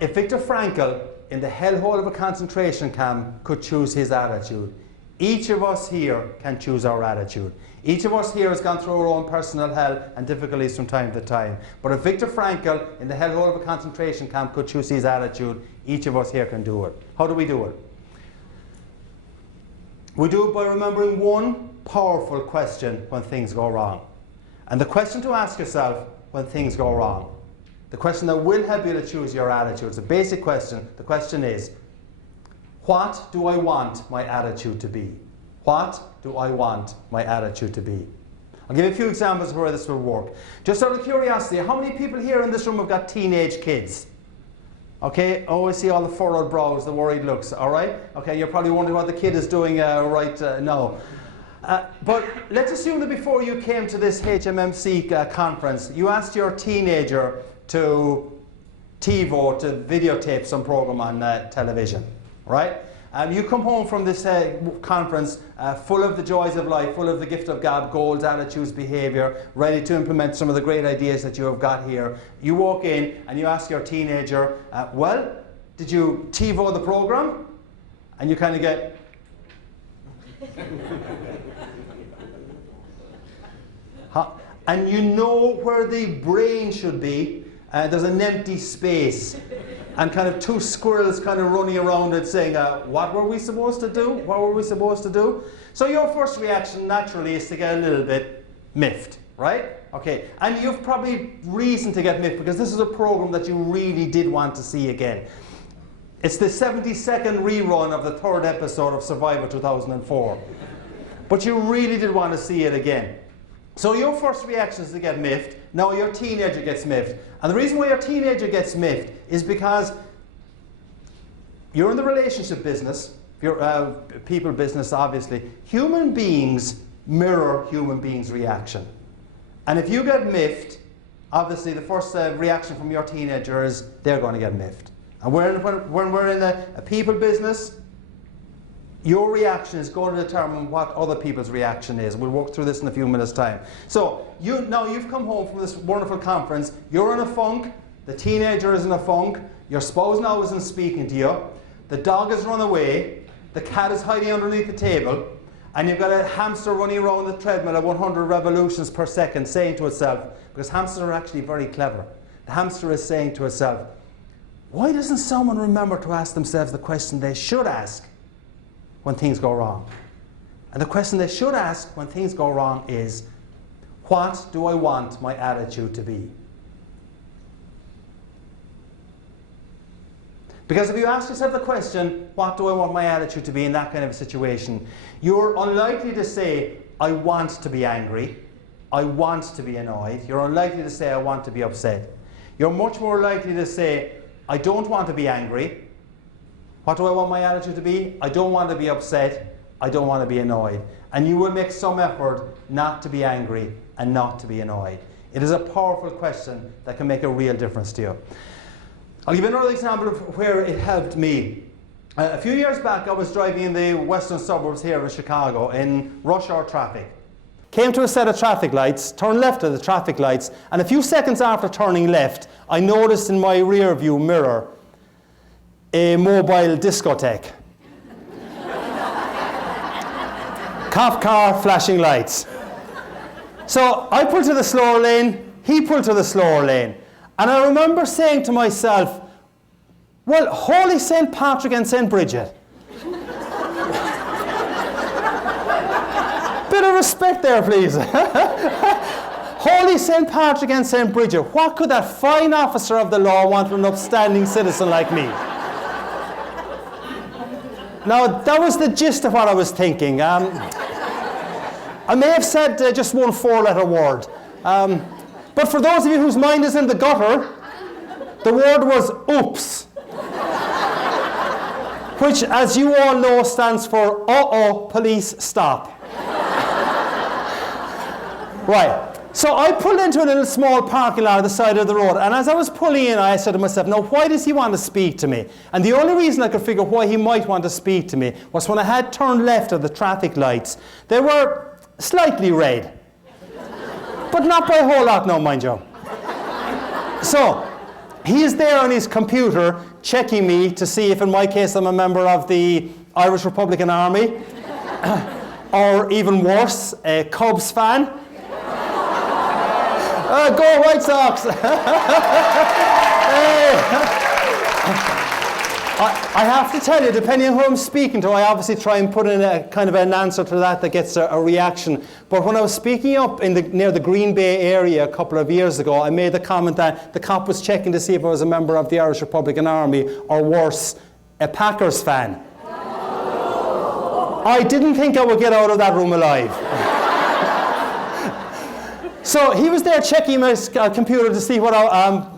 If Viktor Frankl, in the hellhole of a concentration camp, could choose his attitude, each of us here can choose our attitude. Each of us here has gone through our own personal hell and difficulties from time to time. But if Viktor Frankl, in the hellhole of a concentration camp, could choose his attitude, each of us here can do it. How do we do it? We do it by remembering one powerful question when things go wrong. And the question to ask yourself when things go wrong, the question that will help you to choose your attitude, it's a basic question. The question is, what do I want my attitude to be? What do I want my attitude to be? I'll give you a few examples of where this will work. Just out of curiosity, how many people here in this room have got teenage kids? Okay, oh, I see all the furrowed brows, the worried looks, all right? Okay, you're probably wondering what the kid is doing right now. But let's assume that before you came to this HMMC conference, you asked your teenager to TiVo, to videotape some program on television, right? You come home from this conference full of the joys of life, full of the gift of gab, goals, attitudes, behaviour, ready to implement some of the great ideas that you have got here. You walk in and you ask your teenager, well, did you TiVo the program? And you kind of get... and you know where the brain should be. There's an empty space and kind of two squirrels kind of running around it saying, what were we supposed to do? What were we supposed to do? So your first reaction naturally is to get a little bit miffed, right? Okay, and you've probably reason to get miffed because this is a program that you really did want to see again. It's the 72nd rerun of the 3rd episode of Survivor 2004. But you really did want to see it again. So your first reaction is to get miffed. Now your teenager gets miffed. And the reason why your teenager gets miffed is because you're in the relationship business, you're people business obviously. Human beings mirror human beings' reaction. And if you get miffed, obviously the first reaction from your teenager is they're going to get miffed. And when we're in a people business, your reaction is going to determine what other people's reaction is. We'll walk through this in a few minutes' time. So now you've come home from this wonderful conference. You're in a funk. The teenager is in a funk. Your spouse now isn't speaking to you. The dog has run away. The cat is hiding underneath the table. And you've got a hamster running around the treadmill at 100 revolutions per second saying to itself, because hamsters are actually very clever. The hamster is saying to itself, why doesn't someone remember to ask themselves the question they should ask when things go wrong? And the question they should ask when things go wrong is, what do I want my attitude to be? Because if you ask yourself the question, what do I want my attitude to be in that kind of a situation, you're unlikely to say, I want to be angry, I want to be annoyed. You're unlikely to say, I want to be upset. You're much more likely to say, I don't want to be angry. What do I want my attitude to be? I don't want to be upset. I don't want to be annoyed. And you will make some effort not to be angry and not to be annoyed. It is a powerful question that can make a real difference to you. I'll give you another example of where it helped me. A few years back, I was driving in the western suburbs here in Chicago in rush hour traffic. Came to a set of traffic lights, turned left at the traffic lights, and a few seconds after turning left, I noticed in my rear view mirror a mobile discotheque. Cop car, flashing lights. So I pulled to the slower lane, he pulled to the slower lane. And I remember saying to myself, well, holy St. Patrick and St. Bridget. Bit of respect there, please. Holy St. Patrick and St. Bridget, what could that fine officer of the law want from an upstanding citizen like me? Now, that was the gist of what I was thinking. I may have said just one 4-letter word. But for those of you whose mind is in the gutter, the word was oops. Which, as you all know, stands for uh-oh, police, stop. Right. So I pulled into a little small parking lot at the side of the road, and as I was pulling in, I said to myself, now why does he want to speak to me? And the only reason I could figure why he might want to speak to me was when I had turned left at the traffic lights. They were slightly red. But not by a whole lot now, mind you. So, he's there on his computer checking me to see if in my case I'm a member of the Irish Republican Army, or even worse, a Cubs fan. Go White Sox! I have to tell you, depending on who I'm speaking to, I obviously try and put in a kind of an answer to that gets a reaction. But when I was speaking up near the Green Bay area a couple of years ago, I made the comment that the cop was checking to see if I was a member of the Irish Republican Army, or worse, a Packers fan. I didn't think I would get out of that room alive. So he was there checking my computer to see what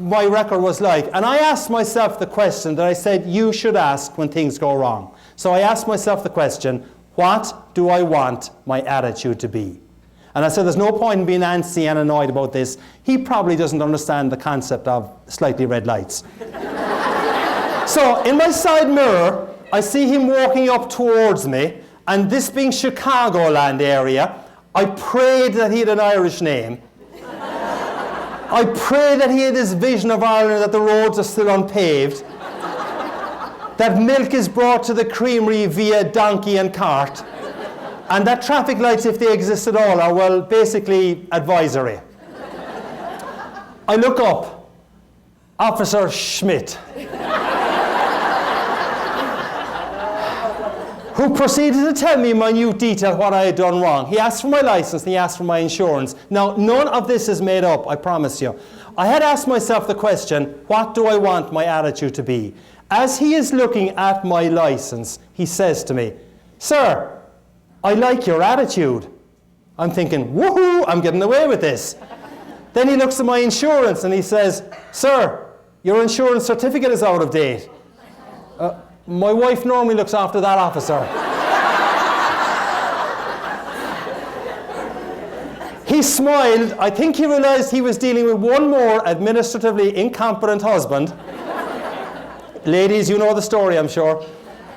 my record was like. And I asked myself the question that I said you should ask when things go wrong. So I asked myself the question, what do I want my attitude to be? And I said there's no point in being antsy and annoyed about this. He probably doesn't understand the concept of slightly red lights. So in my side mirror, I see him walking up towards me. And this being Chicagoland area, I prayed that he had an Irish name. I prayed that he had this vision of Ireland, that the roads are still unpaved, that milk is brought to the creamery via donkey and cart, and that traffic lights, if they exist at all, are, well, basically advisory. I look up. Officer Schmidt, who proceeded to tell me in minute detail what I had done wrong. He asked for my license and he asked for my insurance. Now, none of this is made up, I promise you. I had asked myself the question, what do I want my attitude to be? As he is looking at my license, he says to me, "Sir, I like your attitude." I'm thinking, woohoo, I'm getting away with this. Then he looks at my insurance and he says, "Sir, your insurance certificate is out of date." My wife normally looks after that, officer. He smiled. I think he realized he was dealing with one more administratively incompetent husband. Ladies, you know the story, I'm sure.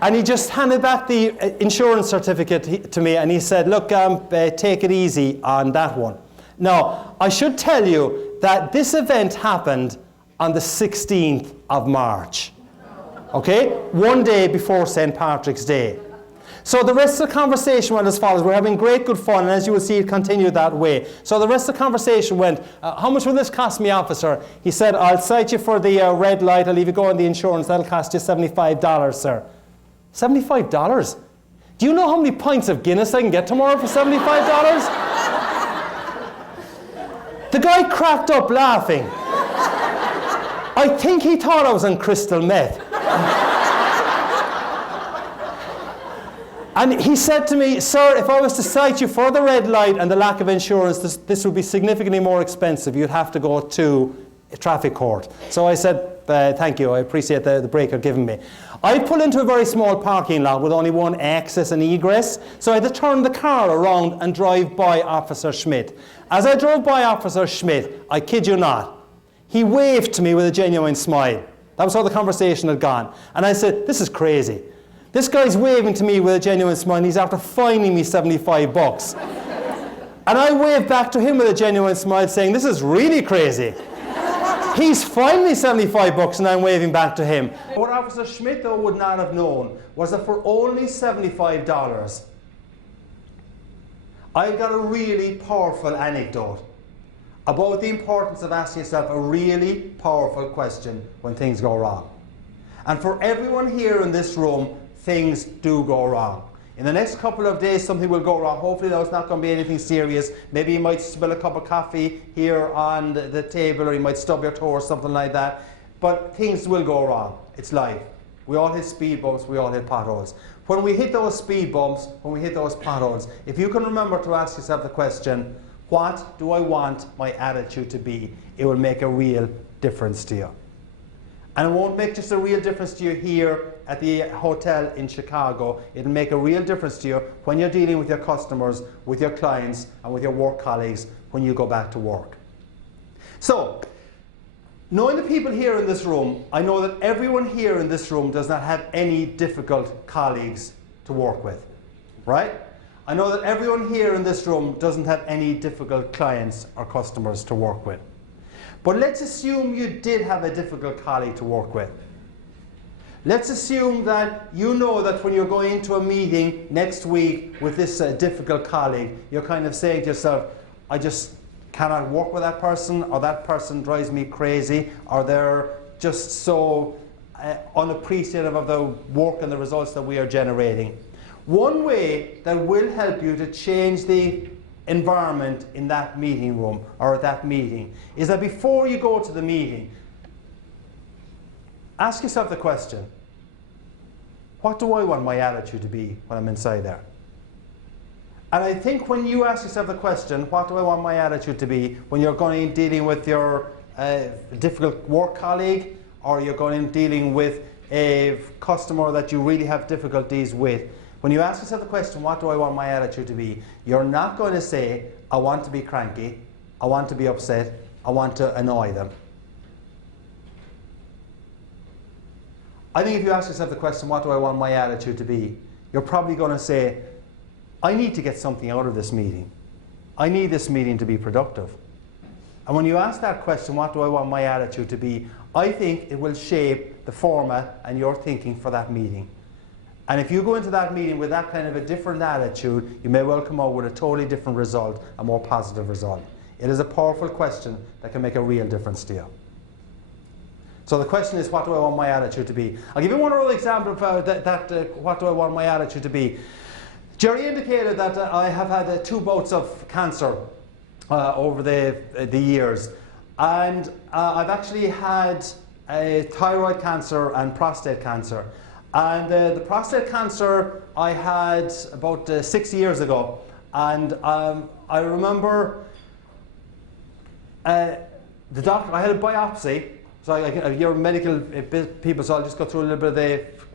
And he just handed back the insurance certificate to me and he said, "Look, take it easy on that one." Now, I should tell you that this event happened on the 16th of March. Okay? One day before St. Patrick's Day. So the rest of the conversation went as follows. We're having great good fun, and as you will see, it continued that way. So the rest of the conversation went, "How much will this cost me, officer?" He said, "I'll cite you for the red light. I'll leave you go on the insurance. That'll cost you $75, sir." $75? Do you know how many pints of Guinness I can get tomorrow for $75? The guy cracked up laughing. I think he thought I was on crystal meth. And he said to me, "Sir, if I was to cite you for the red light and the lack of insurance, this would be significantly more expensive. You'd have to go to a traffic court." So I said, "Thank you, I appreciate the break you're giving me." I pull into a very small parking lot with only one access and egress, so I had to turn the car around and drive by Officer Schmidt. As I drove by Officer Schmidt, I kid you not, he waved to me with a genuine smile. That was how the conversation had gone. And I said, "This is crazy. This guy's waving to me with a genuine smile and he's after fining me $75. And I waved back to him with a genuine smile saying, "This is really crazy." He's fined me $75 and I'm waving back to him. What Officer Schmidt, though, would not have known was that for only $75, I got a really powerful anecdote about the importance of asking yourself a really powerful question when things go wrong. And for everyone here in this room, things do go wrong. In the next couple of days, something will go wrong. Hopefully, though, it's not going to be anything serious. Maybe you might spill a cup of coffee here on the table, or you might stub your toe or something like that. But things will go wrong. It's life. We all hit speed bumps. We all hit potholes. When we hit those speed bumps, when we hit those potholes, if you can remember to ask yourself the question, what do I want my attitude to be? It will make a real difference to you. And it won't make just a real difference to you here at the hotel in Chicago. It'll make a real difference to you when you're dealing with your customers, with your clients, and with your work colleagues when you go back to work. So, knowing the people here in this room, I know that everyone here in this room does not have any difficult colleagues to work with, right? I know that everyone here in this room doesn't have any difficult clients or customers to work with. But let's assume you did have a difficult colleague to work with. Let's assume that you know that when you're going into a meeting next week with this difficult colleague, you're kind of saying to yourself, I just cannot work with that person, or that person drives me crazy, or they're just so unappreciative of the work and the results that we are generating. One way that will help you to change the environment in that meeting room or at that meeting is that before you go to the meeting, ask yourself the question, what do I want my attitude to be when I'm inside there? And I think when you ask yourself the question, what do I want my attitude to be, when you're going in dealing with your difficult work colleague, or you're going in dealing with a customer that you really have difficulties with, when you ask yourself the question, what do I want my attitude to be, you're not going to say, I want to be cranky, I want to be upset, I want to annoy them. I think if you ask yourself the question, what do I want my attitude to be, you're probably going to say, I need to get something out of this meeting. I need this meeting to be productive. And when you ask that question, what do I want my attitude to be, I think it will shape the format and your thinking for that meeting. And if you go into that meeting with that kind of a different attitude, you may well come out with a totally different result, a more positive result. It is a powerful question that can make a real difference to you. So the question is, what do I want my attitude to be? I'll give you one other example of what do I want my attitude to be. Jerry indicated that I have had 2 bouts of cancer over the years. And I've actually had thyroid cancer and prostate cancer. And the prostate cancer I had about 6 years ago. And I remember the doctor, I had a biopsy. So you're medical people, so I'll just go through a little bit of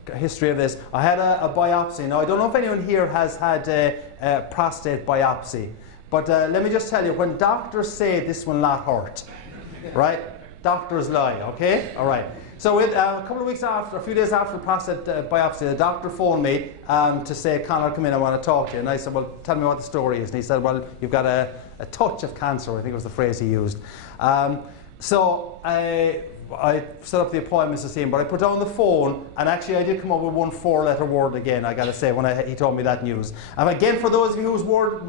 the history of this. I had a biopsy. Now, I don't know if anyone here has had a prostate biopsy, but let me just tell you, when doctors say this will not hurt, right? Doctors lie, okay? All right. So a couple of weeks after, a few days after the prostate biopsy, the doctor phoned me to say, Conor, come in, I want to talk to you. And I said, well, tell me what the story is. And he said, well, you've got a touch of cancer, I think was the phrase he used. So I set up the appointments to see him, but I put down the phone, and actually I did come up with one 4-letter word again, I got to say, when he told me that news. And again, for those of you whose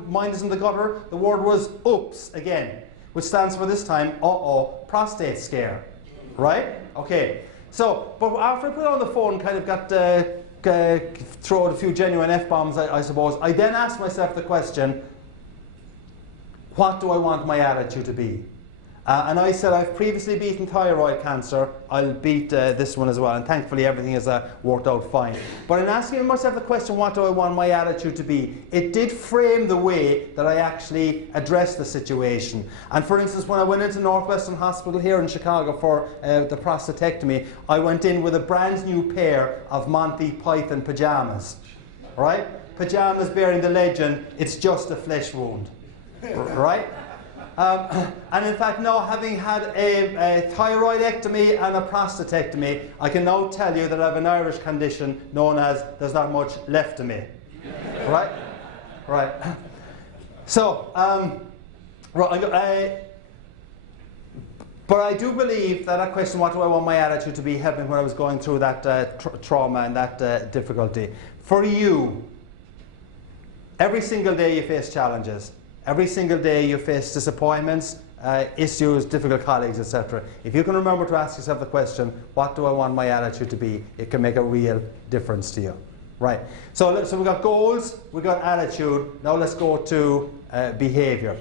mind is in the gutter, the word was oops again, which stands for this time, prostate scare, right? Okay, so, but after I put on the phone, kind of got throw out a few genuine F-bombs, I suppose, I then asked myself the question, what do I want my attitude to be? And I said, I've previously beaten thyroid cancer, I'll beat this one as well, and thankfully everything has worked out fine. But in asking myself the question, what do I want my attitude to be, it did frame the way that I actually addressed the situation. And for instance, when I went into Northwestern Hospital here in Chicago for the prostatectomy, I went in with a brand new pair of Monty Python pajamas, right? Pajamas bearing the legend, it's just a flesh wound, right? And in fact, now having had a thyroidectomy and a prostatectomy, I can now tell you that I have an Irish condition known as there's not much left of me. Right? Right. So, but I do believe that question, what do I want my attitude to be, helped me when I was going through that trauma and that difficulty. For you, every single day you face challenges. Every single day you face disappointments, issues, difficult colleagues, etc. If you can remember to ask yourself the question, what do I want my attitude to be? It can make a real difference to you. Right. So we've got goals, we've got attitude. Now let's go to behavior.